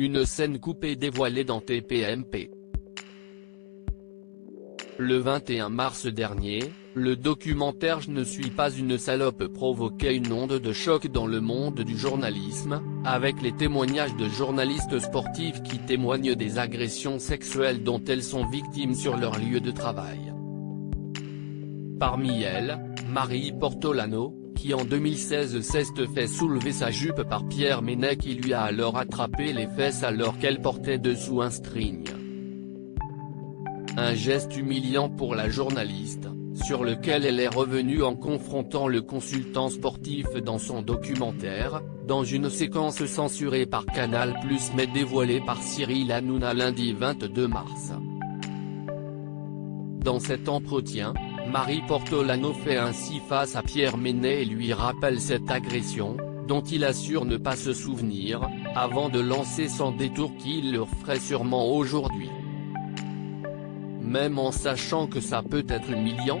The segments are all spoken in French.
Une scène coupée dévoilée dans TPMP. Le 21 mars dernier, le documentaire Je ne suis pas une salope provoquait une onde de choc dans le monde du journalisme, avec les témoignages de journalistes sportives qui témoignent des agressions sexuelles dont elles sont victimes sur leur lieu de travail. Parmi elles, Marie Portolano, qui en 2016 s'est fait soulever sa jupe par Pierre Ménès qui lui a alors attrapé les fesses alors qu'elle portait dessous un string. Un geste humiliant pour la journaliste, sur lequel elle est revenue en confrontant le consultant sportif dans son documentaire, dans une séquence censurée par Canal+ mais dévoilée par Cyril Hanouna lundi 22 mars. Dans cet entretien, Marie Portolano fait ainsi face à Pierre Ménès et lui rappelle cette agression, dont il assure ne pas se souvenir, avant de lancer son détour qu'il leur ferait sûrement aujourd'hui. Même en sachant que ça peut être humiliant,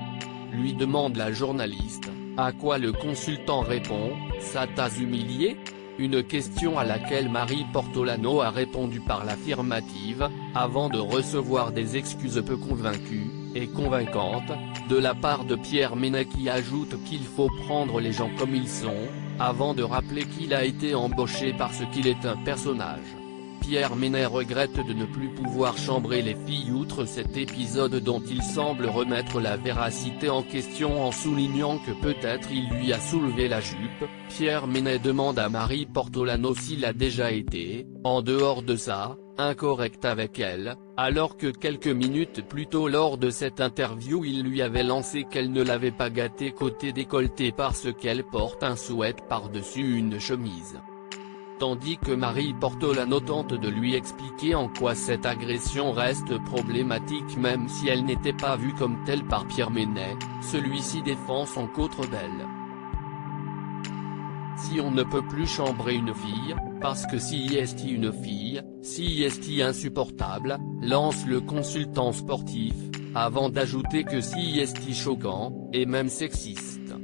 lui demande la journaliste, à quoi le consultant répond, ça t'a humilié ? Une question à laquelle Marie Portolano a répondu par l'affirmative, avant de recevoir des excuses peu convaincues, et convaincantes, de la part de Pierre Ménès qui ajoute qu'il faut prendre les gens comme ils sont, avant de rappeler qu'il a été embauché parce qu'il est un personnage. Pierre Ménès regrette de ne plus pouvoir chambrer les filles outre cet épisode dont il semble remettre la véracité en question en soulignant que peut-être il lui a soulevé la jupe. Pierre Ménès demande à Marie Portolano s'il a déjà été, en dehors de ça, incorrect avec elle, alors que quelques minutes plus tôt lors de cette interview il lui avait lancé qu'elle ne l'avait pas gâté côté décolleté parce qu'elle porte un sweat par-dessus une chemise. Tandis que Marie Portolano tente de lui expliquer en quoi cette agression reste problématique même si elle n'était pas vue comme telle par Pierre Ménès, celui-ci défend son contre-belle. Si on ne peut plus chambrer une fille, parce que si est une fille, si est insupportable, lance le consultant sportif, avant d'ajouter que si est choquant, et même sexiste.